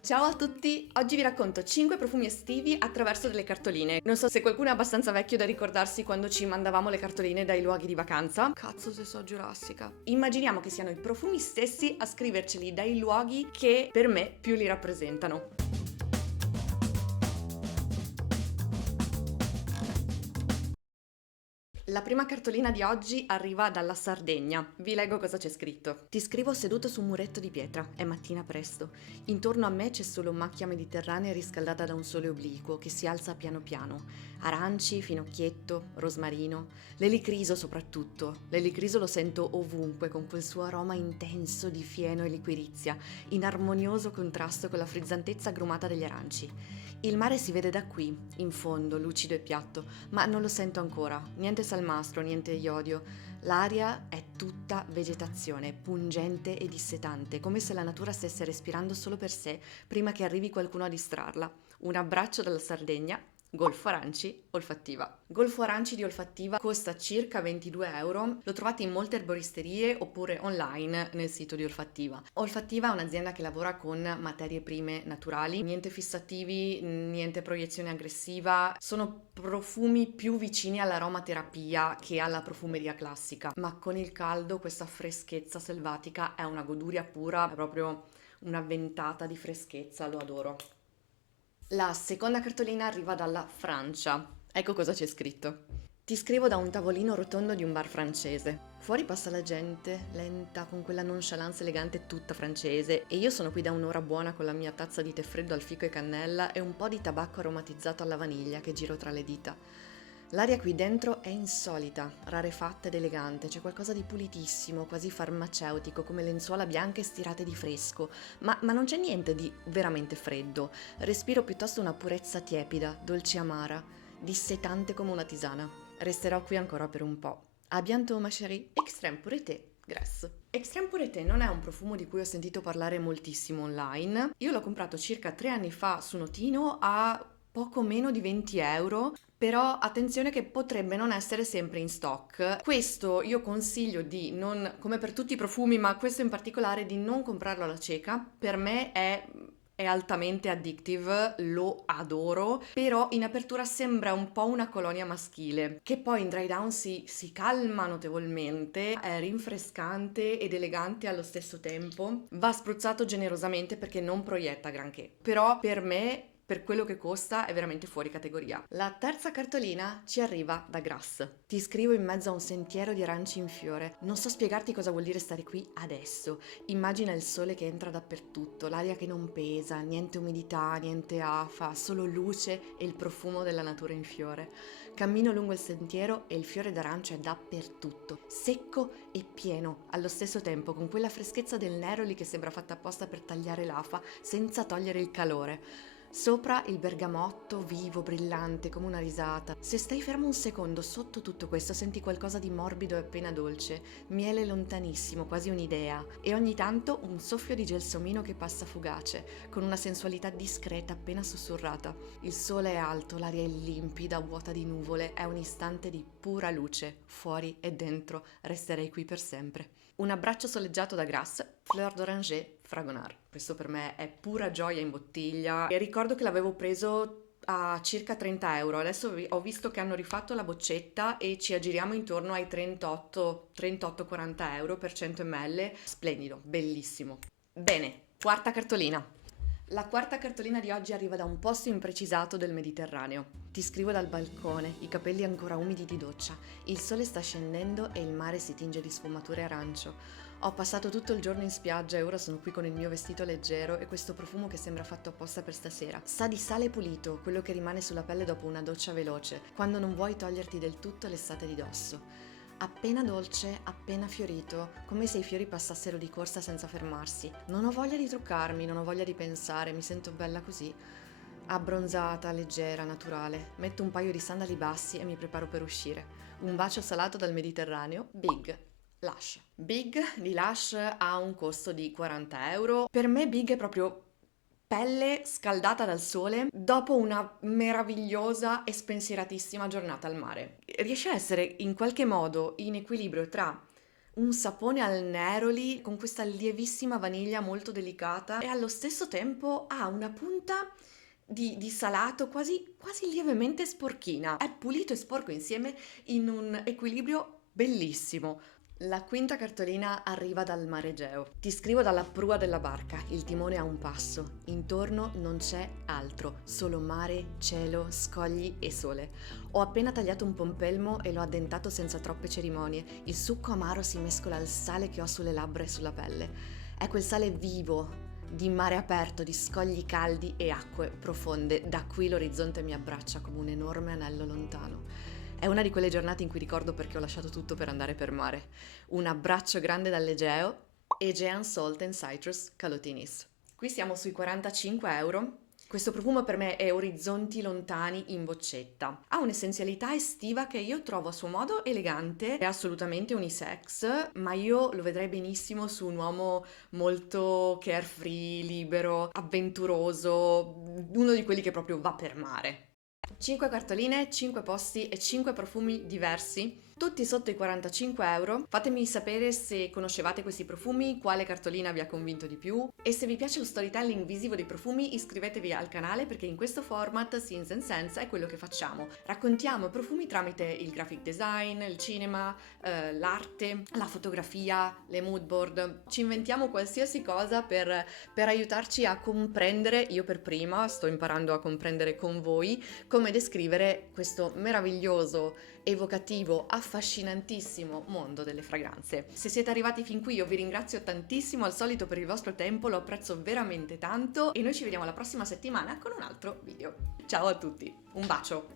Ciao a tutti, oggi vi racconto 5 profumi estivi attraverso delle cartoline. Non so se qualcuno è abbastanza vecchio da ricordarsi quando ci mandavamo le cartoline dai luoghi di vacanza. Cazzo se so giurassica. Immaginiamo che siano i profumi stessi a scriverceli dai luoghi che per me più li rappresentano. La prima cartolina di oggi arriva dalla Sardegna. Vi leggo cosa c'è scritto. Ti scrivo seduto su un muretto di pietra. È mattina presto. Intorno a me c'è solo macchia mediterranea riscaldata da un sole obliquo che si alza piano piano. Aranci, finocchietto, rosmarino. L'elicriso soprattutto. L'elicriso lo sento ovunque con quel suo aroma intenso di fieno e liquirizia, in armonioso contrasto con la frizzantezza agrumata degli aranci. Il mare si vede da qui, in fondo, lucido e piatto, ma non lo sento ancora. Niente salmastro, niente iodio. L'aria è tutta vegetazione, pungente e dissetante, come se la natura stesse respirando solo per sé prima che arrivi qualcuno a distrarla. Un abbraccio dalla Sardegna. Golfo Aranci Olfattiva. Golfo Aranci di Olfattiva costa circa 22 euro, lo trovate in molte erboristerie oppure online nel sito di Olfattiva. Olfattiva è un'azienda che lavora con materie prime naturali, niente fissativi, niente proiezione aggressiva, sono profumi più vicini all'aromaterapia che alla profumeria classica, ma con il caldo questa freschezza selvatica è una goduria pura, è proprio una ventata di freschezza, lo adoro. La seconda cartolina arriva dalla Francia. Ecco cosa c'è scritto. Ti scrivo da un tavolino rotondo di un bar francese. Fuori passa la gente, lenta, con quella nonchalance elegante tutta francese, e io sono qui da un'ora buona con la mia tazza di tè freddo al fico e cannella e un po' di tabacco aromatizzato alla vaniglia che giro tra le dita. L'aria qui dentro è insolita, rarefatta ed elegante, c'è qualcosa di pulitissimo, quasi farmaceutico, come lenzuola bianche stirate di fresco, ma non c'è niente di veramente freddo. Respiro piuttosto una purezza tiepida, dolce amara, dissetante come una tisana. Resterò qui ancora per un po'. A bientôt, ma chérie. Extrême Pureté. Grazie. Extreme Pureté non è un profumo di cui ho sentito parlare moltissimo online. Io l'ho comprato circa 3 anni fa su Notino a poco meno di 20 euro, però attenzione che potrebbe non essere sempre in stock. Questo io consiglio di non, come per tutti i profumi, ma questo in particolare, di non comprarlo alla cieca. Per me è altamente addictive, lo adoro, però in apertura sembra un po' una colonia maschile, che poi in dry down si calma notevolmente, è rinfrescante ed elegante allo stesso tempo, va spruzzato generosamente perché non proietta granché, però per me, per quello che costa, è veramente fuori categoria. La terza cartolina ci arriva da Grass. Ti scrivo in mezzo a un sentiero di aranci in fiore. Non so spiegarti cosa vuol dire stare qui adesso. Immagina il sole che entra dappertutto, l'aria che non pesa, niente umidità, niente afa, solo luce e il profumo della natura in fiore. Cammino lungo il sentiero e il fiore d'arancio è dappertutto, secco e pieno, allo stesso tempo, con quella freschezza del neroli che sembra fatta apposta per tagliare l'afa senza togliere il calore. Sopra il bergamotto vivo, brillante, come una risata. Se stai fermo un secondo sotto tutto questo senti qualcosa di morbido e appena dolce, miele lontanissimo, quasi un'idea, e ogni tanto un soffio di gelsomino che passa fugace, con una sensualità discreta appena sussurrata. Il sole è alto, l'aria è limpida, vuota di nuvole, è un istante di pura luce, fuori e dentro, resterei qui per sempre. Un abbraccio soleggiato da Grasse, Fleur d'Oranger, Fragonard. Questo per me è pura gioia in bottiglia e ricordo che l'avevo preso a circa 30 euro. Adesso ho visto che hanno rifatto la boccetta e ci aggiriamo intorno ai 38-40 euro per 100 ml. Splendido, bellissimo. Bene, quarta cartolina. La quarta cartolina di oggi arriva da un posto imprecisato del Mediterraneo. Ti scrivo dal balcone, i capelli ancora umidi di doccia. Il sole sta scendendo e il mare si tinge di sfumature arancio. Ho passato tutto il giorno in spiaggia e ora sono qui con il mio vestito leggero e questo profumo che sembra fatto apposta per stasera. Sa di sale pulito, quello che rimane sulla pelle dopo una doccia veloce, quando non vuoi toglierti del tutto l'estate di dosso. Appena dolce, appena fiorito, come se i fiori passassero di corsa senza fermarsi. Non ho voglia di truccarmi, non ho voglia di pensare, mi sento bella così. Abbronzata, leggera, naturale. Metto un paio di sandali bassi e mi preparo per uscire. Un bacio salato dal Mediterraneo, Big. Lush. Big di Lush ha un costo di 40 euro. Per me Big è proprio pelle scaldata dal sole dopo una meravigliosa e spensieratissima giornata al mare. Riesce a essere in qualche modo in equilibrio tra un sapone al neroli con questa lievissima vaniglia molto delicata e allo stesso tempo ha una punta di salato quasi lievemente sporchina. È pulito e sporco insieme in un equilibrio bellissimo. La quinta cartolina arriva dal mare Egeo. Ti scrivo dalla prua della barca, il timone a un passo. Intorno non c'è altro, solo mare, cielo, scogli e sole. Ho appena tagliato un pompelmo e l'ho addentato senza troppe cerimonie. Il succo amaro si mescola al sale che ho sulle labbra e sulla pelle. È quel sale vivo, di mare aperto, di scogli caldi e acque profonde. Da qui l'orizzonte mi abbraccia come un enorme anello lontano. È una di quelle giornate in cui ricordo perché ho lasciato tutto per andare per mare. Un abbraccio grande dall'Egeo, Aegean Salt and Citrus Calotinis. Qui siamo sui 45 euro. Questo profumo per me è orizzonti lontani in boccetta. Ha un'essenzialità estiva che io trovo a suo modo elegante, è assolutamente unisex, ma io lo vedrei benissimo su un uomo molto carefree, libero, avventuroso, uno di quelli che proprio va per mare. 5 cartoline, 5 posti e 5 profumi diversi, tutti sotto i 45 euro. Fatemi sapere se conoscevate questi profumi, quale cartolina vi ha convinto di più e se vi piace lo storytelling visivo dei profumi iscrivetevi al canale perché in questo format Scenes and Sense è quello che facciamo. Raccontiamo profumi tramite il graphic design, il cinema, l'arte, la fotografia, le mood board. Ci inventiamo qualsiasi cosa per aiutarci a comprendere, io per prima sto imparando a comprendere con voi, come descrivere questo meraviglioso, evocativo, affascinantissimo mondo delle fragranze. Se siete arrivati fin qui io vi ringrazio tantissimo al solito per il vostro tempo, lo apprezzo veramente tanto e noi ci vediamo la prossima settimana con un altro video. Ciao a tutti, un bacio!